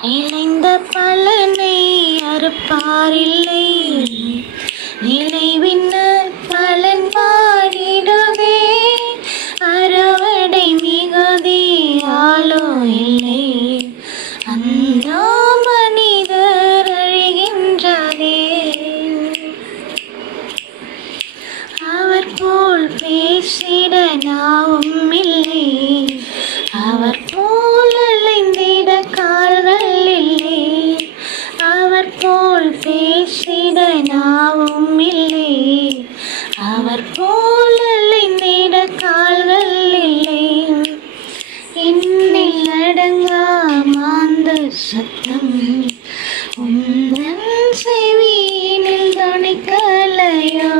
இணைந்த பலனை அறுப்பாரில்லை, நினைவின்ன பலன் பாடிடவே அறுவடை மிகுதி ஆளோ இல்லை. அந்த மனிதர் அழிகின்றாரே, அவர் போல் பேசிட நாவும் இல்லை, அவர் போல் அலைந்திட கால்கள் இல்லை, அவர் போல் பேசிட நாவும் இல்லை, அவர் போல் அலைந்திட கால்கள் இல்லை. இன்னில் அடங்கா மாந்த சத்தம் உந்தன் செவியினில் தொனிக்கலையோ,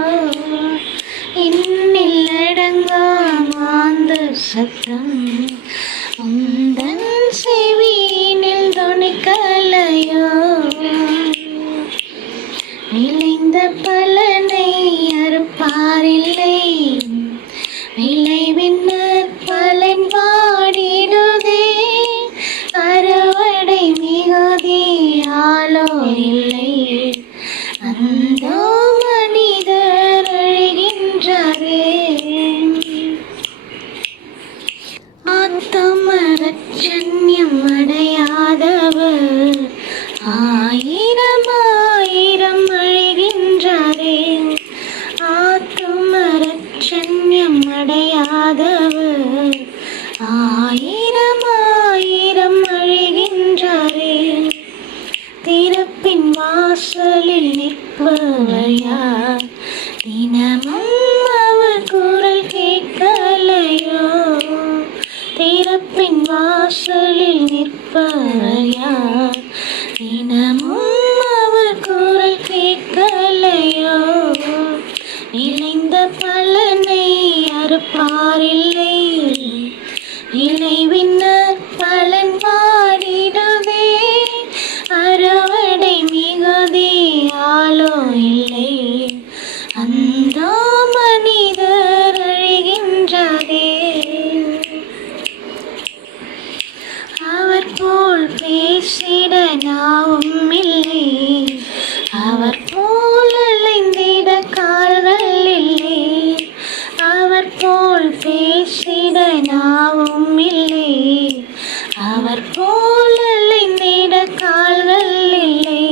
இன்னில் அடங்கா மாந்த சத்தம் உந்தன் செவியினில் தொனிக்கலையோ. விளைந்த பலனை அறுப்பாரில்லை, விளைவின்ன பலன் பாடிடுதே அறுவடை மிகுதி ஆளோ இல்லை. அந்த மனிதர் அழிகின்றாரே. ஆத்தமரட்சண்யம் அடையாதவர் ஆயிரம் ஆயிரம் அழிகின்றாரே. ஆத்துமரட்சண்யம் அடையாதவர் ஆயிரம் ஆயிரம் அழிகின்றாரே. திறப்பின் வாசலில் நிற்பவர் யார், தினமும் அவர் குரல் கேட்கலையோ. திறப்பின் வாசலில் நிற்பவர் யார், தினமும் அவர் குரல் கேட்கலையோ. விளைந்த பலனை அறுப்பாரில்லை, விளைவின்ன பலன் பாடிடவே அறுவடை மிகுதி ஆளோ இல்லை. அந்த மனிதர் அழிகின்றாரே. அவர் போல் பேசிட நாவும் இல்லை, அவர் போல் அலைந்திட கால்கள் இல்லை, அவர் போல் பேசிட நாவும் இல்லை, அவர் போல் அலைந்திட கால்கள் இல்லை.